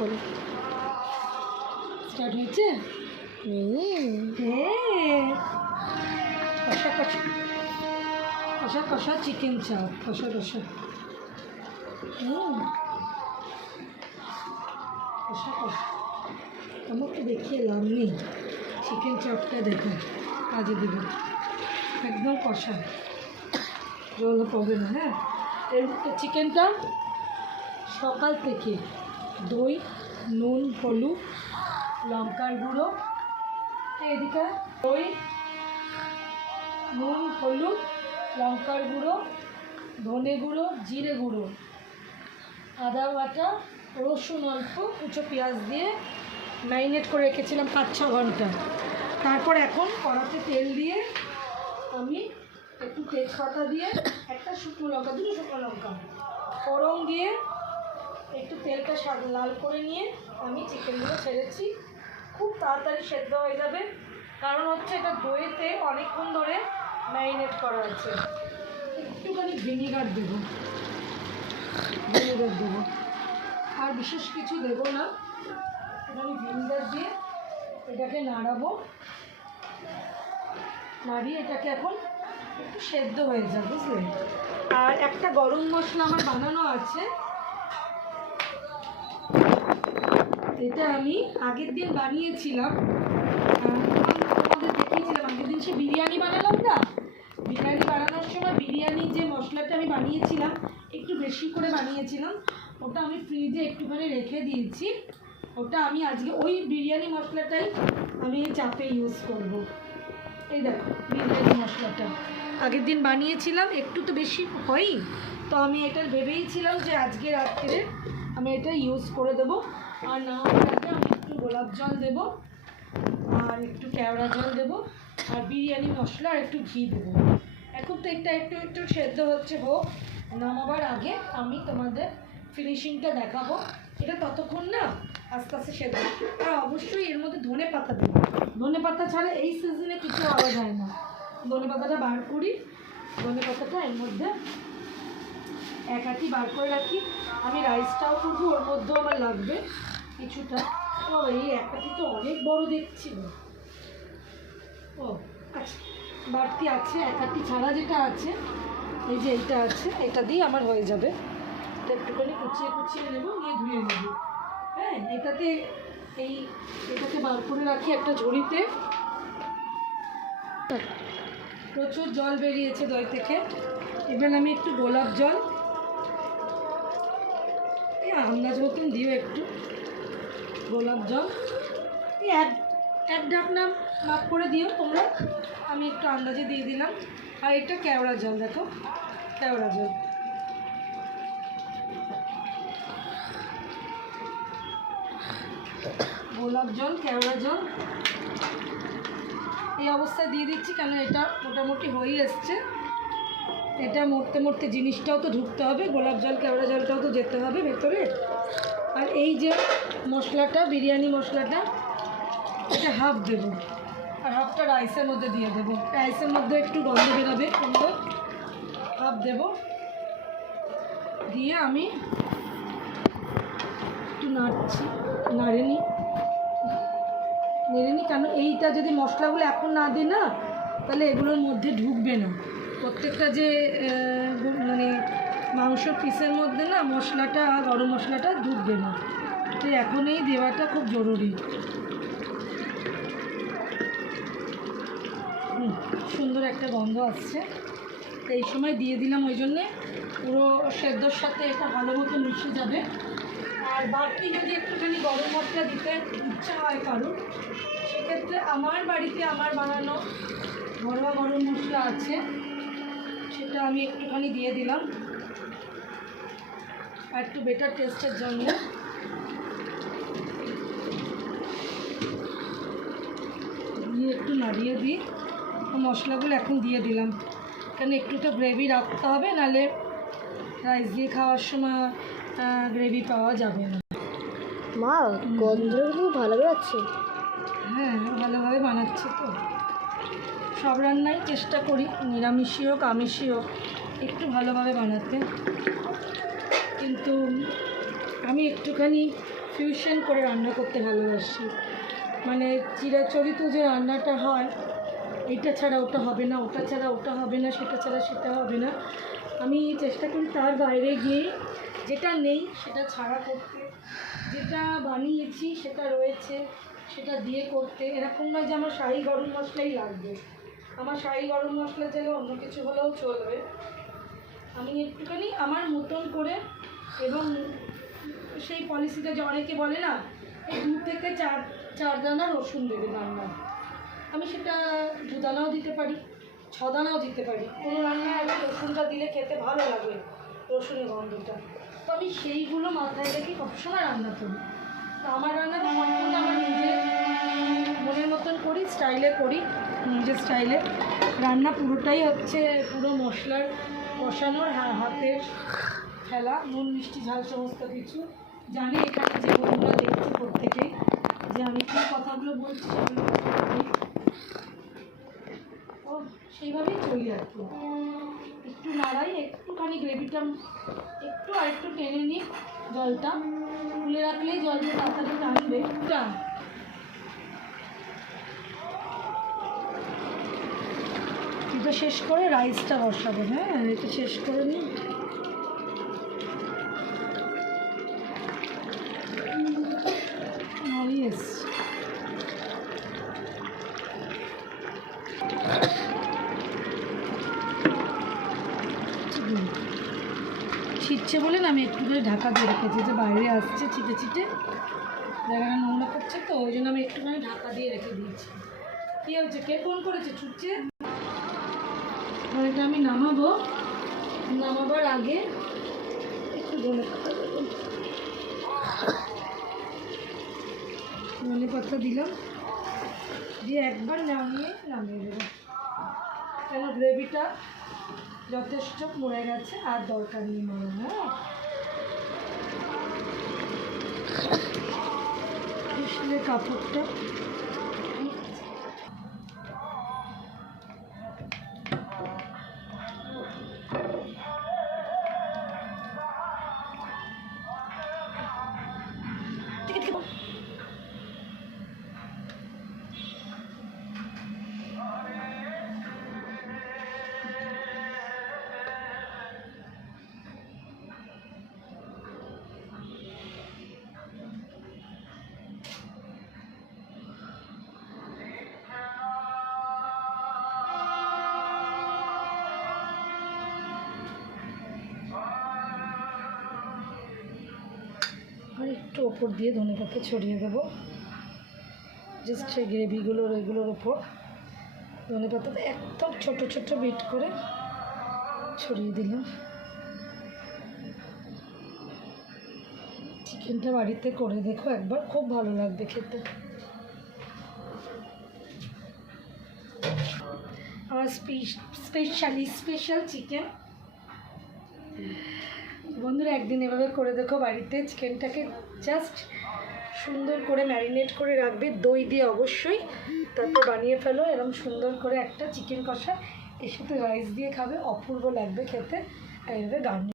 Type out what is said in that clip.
বলো। স্টার্ট হয়েছে? কষা কষা কষা কষা চিকেন চাপ, কষা কষা কষা কষা। আমাকে দেখিয়ে লাভ নেই, চিকেন চাপটা দেখো কাজে দেবে। একদম কষা, জল পাবে না। হ্যাঁ, এর চিকেনটা সকাল থেকে দই, নুন, হলুদ, লঙ্কার গুঁড়ো, এদিকে দই, নুন, হলুদ, লঙ্কার গুঁড়ো, ধনে গুঁড়ো, জিরে গুঁড়ো, আদা বাটা, রসুন অল্প, কুচো পেঁয়াজ দিয়ে ম্যারিনেট করে রেখেছিলাম 5-6 ঘন্টা। তারপর এখন কড়াতে তেল দিয়ে আমি একটু তেজপাতা দিয়ে একটা শুকনো লঙ্কা, 2 শুকনো লঙ্কা ফোড়ন দিয়ে একটু তেলটা লাল করে নিয়ে আমি চিকেনগুলো ছেড়েছি। খুব তাড়াতাড়ি সেদ্ধ হয়ে যাবে, কারণ হচ্ছে এটা দইতে অনেকক্ষণ ধরে ম্যারিনেট করা আছে। একটুখানি ভিনিগার দেবো, আর বিশেষ কিছু দেবো না। একটুখানি ভিনিগার দিয়ে এটাকে নাড়াবো, নাড়িয়ে এটাকে এখন একটু সেদ্ধ হয়ে যাবে, বুঝলে। আর একটা গরম মশলা আমার বানানো আছে, এটা আমি আগের দিন বানিয়েছিলাম, তোমাদের দেখিয়েছিলাম আগের দিন। সে বিরিয়ানি বানালাম না, বিরিয়ানি বানানোর সময় বিরিয়ানির যে মশলাটা আমি বানিয়েছিলাম, একটু বেশি করে বানিয়েছিলাম, ওটা আমি ফ্রিজে একটুখানি রেখে দিয়েছি। ওটা আমি আজকে ওই বিরিয়ানি মশলাটাই আমি চাপে ইউজ করব। এই দেখো বিরিয়ানি মশলাটা আগের দিন বানিয়েছিলাম, একটু তো বেশি হয়ই, তো আমি এটা ভেবেইছিলাম যে আজকে রাত্রে আমি এটা ইউজ করে দেবো। আর না হলে আমি একটু গোলাপ জল দেবো, আর একটু কেওড়া জল দেবো, আর বিরিয়ানি মশলা আর একটু ঘি দেবো। এখন তো এটা একটু একটু সেদ্ধ হচ্ছে, হোক। নামাবার আগে আমি তোমাদের ফিনিশিংটা দেখাবো। এটা ততক্ষণ না আস্তে আস্তে সেদ্ধ। আর অবশ্যই এর মধ্যে ধনে পাতা দেবো, ধনে পাতা ছাড়া এই সিজনে কিছু পাওয়া যায় না। ধনে পাতাটা বার করি, ধনে পাতাটা এর মধ্যে এক আটি বার করে রাখি। আমি রাইসটাও করবো, ওর মধ্যেও আমার লাগবে কিছুটা। ও এই এক আটি তো অনেক বড় দেখছি। ও আচ্ছা, বাড়তি আছে এক আটি ছাড়া, যেটা আছে এই যে এইটা আছে, এটা দিয়ে আমার হয়ে যাবে। এটা একটুখানি কুচিয়ে কুচিয়ে নেবো, নিয়ে ধুয়ে নেবো। হ্যাঁ, এটাতে এটাকে বার করে রাখি একটা ঝুড়িতে। প্রচুর জল বেরিয়েছে দই থেকে। এবার আমি একটু গোলাপ জল এই আন্দাজ মতন দিও, একটু গোলাপ জল এই এক ঢাকনা মাপ করে দিও তোমরা, আমি একটু আন্দাজে দিয়ে দিলাম। আর এটা কেওড়া জল, দেখো কেওড়া জল, গোলাপ জল, কেওড়া জল এই অবস্থায় দিয়ে দিচ্ছি, কেন এটা মোটামুটি হয়ে এসছে। এটা মরতে মরতে জিনিসটাও তো ঢুকতে হবে, গোলাপ জল কেওড়া জলটাও তো যেতে হবে ভেতরে। আর এই যে মশলাটা, বিরিয়ানি মশলাটা, এটা হাফ দেবো, আর হাফটা রাইসের মধ্যে দিয়ে দেবো। রাইসের মধ্যে একটু গন্ধ বেরোবে সুন্দর। হাফ দেবো, দিয়ে আমি একটু নেড়ে নিই, কারণ এইটা যদি মশলাগুলো এখন না দিই না, তাহলে এগুলোর মধ্যে ঢুকবে না। প্রত্যেকটা যে মানে মাংস পিসের মধ্যে না মশলাটা, গরম মশলাটা ঢুকবে না, তো এখন এই দেওয়াটা খুব জরুরি। সুন্দর একটা গন্ধ আসছে, এই সময় দিয়ে দিলাম, ওই জন্যে পুরো সেদ্ধর সাথে এটা ভালো মতো মিশে যাবে। আর বাড়তি যদি একটুখানি গরম মশলা দিতে ইচ্ছা হয় কারোর, সেক্ষেত্রে আমার বাড়িতে আমার বানানো ঘরোয়া গরম মশলা আছে, সেটা আমি একটুখানি দিয়ে দিলাম আর একটু বেটার টেস্টের জন্য। দিয়ে একটু নাড়িয়ে দিই, মশলাগুলো এখন দিয়ে দিলাম, কেন একটু তো গ্রেভি রাখতে হবে, নাহলে রাইস দিয়ে খাওয়ার সময় গ্রেভি পাওয়া যাবে না। মা গন্ধগুলো ভালো বেরোচ্ছে। হ্যাঁ, ভালোভাবে বানাচ্ছি তো। সব রান্নাই চেষ্টা করি, নিরামিষই হোক আমিষই হোক, একটু ভালোভাবে বানাতে। কিন্তু আমি একটুখানি ফিউশন করে রান্না করতে ভালোবাসি, মানে চিরাচরিত যে রান্নাটা হয় এটা ছাড়া ওটা হবে না, ওটা ছাড়া ওটা হবে না, সেটা ছাড়া সেটা হবে না, আমি চেষ্টা করি তার বাইরে গিয়ে যেটা নেই সেটা ছাড়া করতে, যেটা বানিয়েছি সেটা রয়েছে সেটা দিয়ে করতে। এরকম নয় যে আমার শাহি গরম মশলাই লাগবে, আমার শাহি গরম মশলার জায়গায় অন্য কিছু হলেও চলবে। আমি একটুখানি আমার মতন করে, এবং সেই পলিসিটা যে অনেকে বলে না এই 2 থেকে 4 দানা রসুন দেবে রান্না, আমি সেটা 2 দানাও দিতে পারি, 6 দানাও দিতে পারি। কোনো রান্নায় আগে রসুনটা দিলে খেতে ভালো লাগে, রসুনের গন্ধটা। তো আমি সেইগুলো মাথায় রেখে সবসময় রান্না করি। তো আমার রান্না সম্পূর্ণ আমার নিজের মনের মতন করি, স্টাইলে করি, নিজের স্টাইলে রান্না পুরোটাই হচ্ছে পুরো মশলার কষানোর হাতের খেলা, নুন মিষ্টি ঝাল সমস্ত কিছু জানি। এখানে যে বন্ধুরা দেখছি প্রত্যেকেই যে আমি কী কথাগুলো বলছি সেগুলো ও সেইভাবেই চলি আর কি। একটু নাড়াই, একটুখানি গ্রেভিটা একটু আর একটু টেনে নিই, জলটা তুলে রাখলেই জলটা তাড়াতাড়ি টানবে। এটা শেষ করে রাইসটা বসাবো। হ্যাঁ, এটা শেষ করে নিই। ইয়েস, ছিটছে বলে না আমি একটু করে ঢাকা দিয়ে রেখেছি, যে বাইরে আসছে ছিটে ছিটে, জায়গাটা নোংরা করছে তো ওই জন্য আমি একটুখানি ঢাকা দিয়ে রেখে দিয়েছি। কী হচ্ছে, কে ফোন করেছে? ছুটছে। এটা আমি নামাবো, নামাবার আগে একটু ধনে পাতা দেবো, ধনে পাতা দিলাম, দিয়ে একবার নামিয়ে দেবো, কেন গ্রেভিটা যথেষ্ট মরে গেছে, আর দরকার নেই মরে। হ্যাঁ, কাপড়টা আর একটু ওপর দিয়ে ধনে পাতা ছড়িয়ে দেবো, জাস্ট সেই গ্রেভিগুলোর এগুলোর ওপর ধনে পাতাটা একদম ছোটো ছোটো বিট করে ছড়িয়ে দিলাম। চিকেনটা বাড়িতে করে দেখো একবার, খুব ভালো লাগবে খেতে। আমার স্পেশাল চিকেন বন্ধুরা, একদিন এভাবে করে দেখো বাড়িতে। চিকেনটাকে জাস্ট সুন্দর করে ম্যারিনেট করে রাখবে, দই দিয়ে অবশ্যই, তারপর বানিয়ে ফেলো এরকম সুন্দর করে একটা চিকেন কষা, এর সাথে রাইস দিয়ে খাবে, অপূর্ব লাগবে খেতে। এইভাবে গার্নিশ